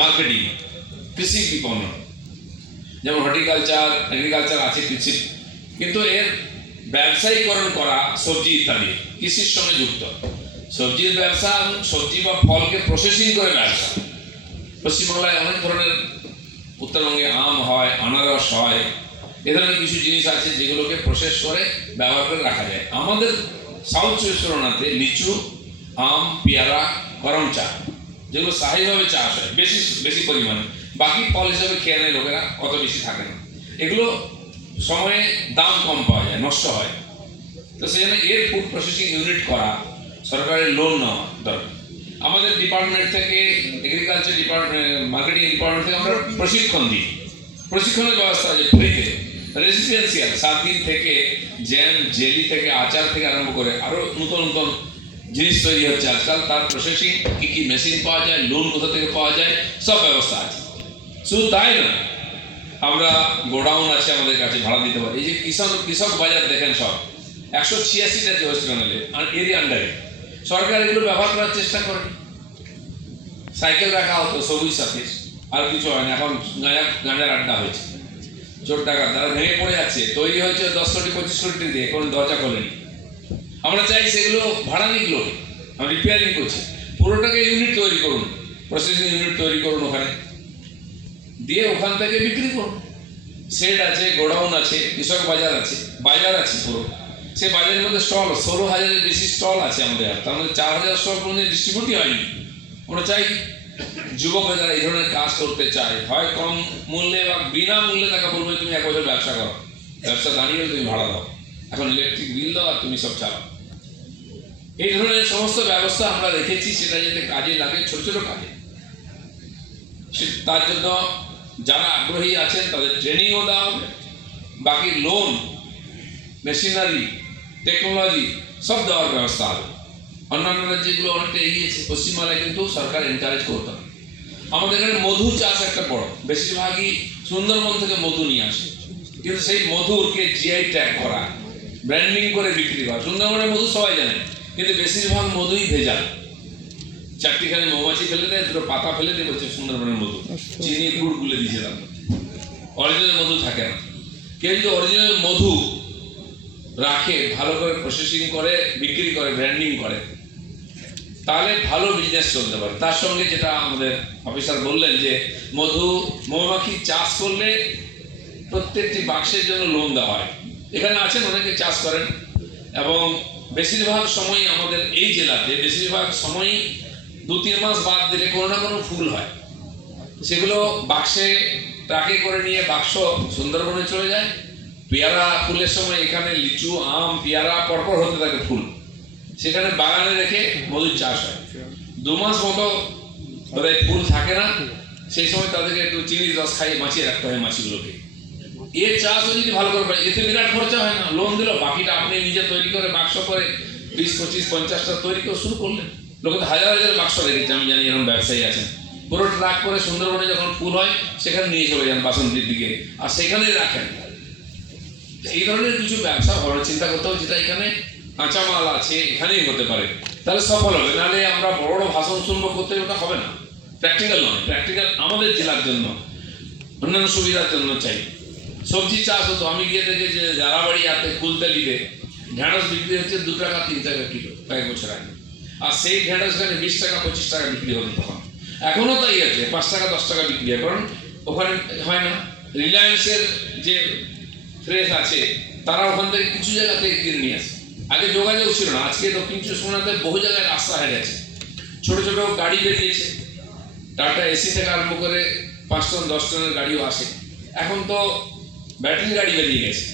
Marketing, কৃষি বিপণন, যেমন হর্টিকালচার, এগ্রিকালচার আছে কৃষি, কিন্তু এর ব্যবসায়ীকরণ করা সবজি ইত্যাদি কৃষির সঙ্গে যুক্ত। সবজির ব্যবসা, সবজি বা ফলকে প্রসেসিং করে ব্যবসা। পশ্চিমবাংলায় অনেক ধরনের, উত্তরবঙ্গে আম হয়, আনারস হয়, এ ধরনের কিছু জিনিস আছে যেগুলোকে প্রসেস করে ব্যবহার করে রাখা যায়। আমাদের সাউথ চব্বিশ পরগনাতে লিচু, আম, পেয়ারা, করম চা, যেগুলো স্থায়ীভাবে চাষ হয় বেশি পরিমাণে, বাকি ফল হিসাবে খেয়ে নেয় লোকেরা, অত বেশি থাকে না। এগুলো সময়ে দাম কম পাওয়া যায়, নষ্ট হয়। তো সেজন্য এর ফুড প্রসেসিং ইউনিট করা, সরকারের লোন নেওয়া দরকার। আমাদের ডিপার্টমেন্ট থেকে, এগ্রিকালচার ডিপার্টমেন্ট, মার্কেটিং ডিপার্টমেন্ট থেকে আমরা প্রশিক্ষণ দিই। প্রশিক্ষণের ব্যবস্থা আছে ফ্রিতে, রেসিডেন্সিয়াল 7 দিন থেকে জ্যাম, জেলি থেকে আচার থেকে আরম্ভ করে আরও নতুন নতুন জিনিস তৈরি হচ্ছে আজকাল। তার প্রসেসিং, কী কী মেশিন পাওয়া যায়, লোন কোথা থেকে পাওয়া যায়, সব ব্যবস্থা আছে। শুধু তাই না, আমরা গোডাউন আছে আমাদের কাছে, ভাড়া দিতে পারি। এই যে কৃষক বাজার দেখেন, সব 186টা আছে ওয়েস্ট বেঙ্গলে, আর এরই আন্ডারে। সরকার এগুলো ব্যবহার করার চেষ্টা করে। সাইকেল রাখা হতো সবুজ সাথে, আর কিছু হয় না। এখন গাঁজার আড্ডা হয়েছে, চোর ডাকাত, তারা ভেঙে পড়ে যাচ্ছে। তৈরি হয়েছে 10 কোটি 25 কোটি দিয়ে, কোনো দরজা খোলেনি। আমরা চাই সেগুলো ভাড়া নিগুলো আমরা রিপেয়ারিং করছি, পুরোটাকে ইউনিট তৈরি করুন, প্রসেসিং ইউনিট তৈরি করুন, ওখানে দিয়ে ওখান থেকে বিক্রি করুন। শেড আছে, গোডাউন আছে, কৃষক বাজার আছে, বাজার আছে পুরো। সে বাজারের মধ্যে স্টল 16,000-এর বেশি স্টল আছে আমাদের। তার মধ্যে 4,000 স্টল কোনো ডিস্ট্রিবিউটই হয়নি। আমরা চাই যুবকরা যারা এই ধরনের কাজ করতে চায়, হয় কম মূল্যে বা বিনামূল্যে তাকে বলবে তুমি 1 বছর ব্যবসা করো, ব্যবসা দাঁড়িয়ে তুমি ভাড়া দাও, এখন ইলেকট্রিক বিল দাও, আর তুমি সব চালাও। এই ধরনের সমস্ত ব্যবস্থা আমরা রেখেছি, সেটা যাতে কাজে লাগে, ছোট ছোট কাজে। তার জন্য যারা আগ্রহী আছেন তাদের ট্রেনিংও দেওয়া হবে। বাকি লোন, মেশিনারি, টেকনোলজি সব দেওয়ার ব্যবস্থা হবে। অন্যান্য রাজ্যগুলো অনেকটা এগিয়েছে, পশ্চিমবাংলায় কিন্তু সরকার এনকারেজ করতে হবে। আমাদের এখানে মধু চাষ একটা বড়, বেশিরভাগই সুন্দরবন থেকে মধু নিয়ে আসে, কিন্তু সেই মধুকে জিআই ট্যাগ করা, ব্র্যান্ডিং করে বিক্রি করা। সুন্দরবনের মধু সবাই জানে, কিন্তু বেশিরভাগ মধুই ভেজাল। 4টিখানে মৌমাছি ফেলে দেয়, 2টো পাতা ফেলে দিয়ে বলছে সুন্দরবনের মধু, চিনি গুড় গুলে দিয়েছে, তার অরিজিনাল মধু থাকে না। কেউ যদি অরিজিনাল মধু রাখে, ভালো করে প্রসেসিং করে বিক্রি করে, ব্র্যান্ডিং করে, তাহলে ভালো বিজনেস চলতে পারে। তার সঙ্গে যেটা আমাদের অফিসার বললেন যে মৌমাছি চাষ করলে প্রত্যেকটি বাক্সের জন্য লোন দেওয়া হয়। এখানে আছেন অনেকে চাষ করেন, এবং বেশিরভাগ সময় আমাদের এই জেলাতে বেশিরভাগ সময়ই 2-3 মাস বাদ দিলে কোনো না কোনো ফুল হয়। সেগুলো বাক্সে ট্রাকে করে নিয়ে বাক্স সুন্দরবনে চলে যায়। পেয়ারা ফুলের সময় এখানে লিচু, আম, পেয়ারা পরপর হতে থাকে ফুল, সেখানে বাগানে রেখে মধুর চাষ হয়। 2 মাস মতো বোধহয় ফুল থাকে না, সেই সময় তাদেরকে একটু চিনির রস খাইয়ে বাঁচিয়ে রাখতে হয় মাছিগুলোকে। এর চাষও যদি ভালো করে পারে, এতে বিরাট খরচা হয় না। লোন দিল, বাকিটা আপনি নিজে তৈরি করে বাক্স করে 20, 25, 50টা তৈরি করে শুরু করলেন। লোকে তো হাজার হাজার বাক্স রেখেছে, আমি জানি এরকম ব্যবসায়ী আছেন। পুরো ট্রাক করে সুন্দরবনে যখন ফুল হয় সেখানে নিয়ে চলে যান বাসন্তীর দিকে, আর সেখানেই রাখেন। এই ধরনের কিছু ব্যবসা ভালো চিন্তা করতে হবে, যেটা এখানে কাঁচামাল আছে, এখানেই হতে পারে, তাহলে সফল হবে। নাহলে আমরা বড় বড় ভাষণ শুনবো, করতে ওটা হবে না। প্র্যাকটিক্যাল নয়, প্র্যাকটিক্যাল আমাদের জেলার জন্য, অন্যান্য সুবিধার জন্য চাই। সবজি চাষ হতো, আমি গিয়ে দেখে যে জারাবাড়ি হাতে কুলতালিতে ঢেঁড়স বিক্রি হচ্ছে 2 টাকা 3 টাকা কিলো কয়েক বছর আগে, আর সেই ঢেঁড়স এখানে 20 টাকা 25 টাকা বিক্রি হতো তখন। এখনো তাই আছে, 5 টাকা 10 টাকা বিক্রি হয়, কারণ ওখানে হয় না। রিলায়েন্সের যে ফ্রেশ আছে, তারা ওখান থেকে কিছু জায়গা থেকে কিনে নিয়ে আসে। আগে যোগাযোগ ছিল না, আজকে দক্ষিণ চব্বিশ পরগনাতে বহু জায়গায় রাস্তা হয়ে গেছে, ছোট ছোট গাড়ি বেরিয়েছে, টাটা এসি থেকে আরম্ভ করে 5 টন 10 টনের গাড়িও আসে। এখন তো ব্যাটারি গাড়ি বেরিয়ে গেছে।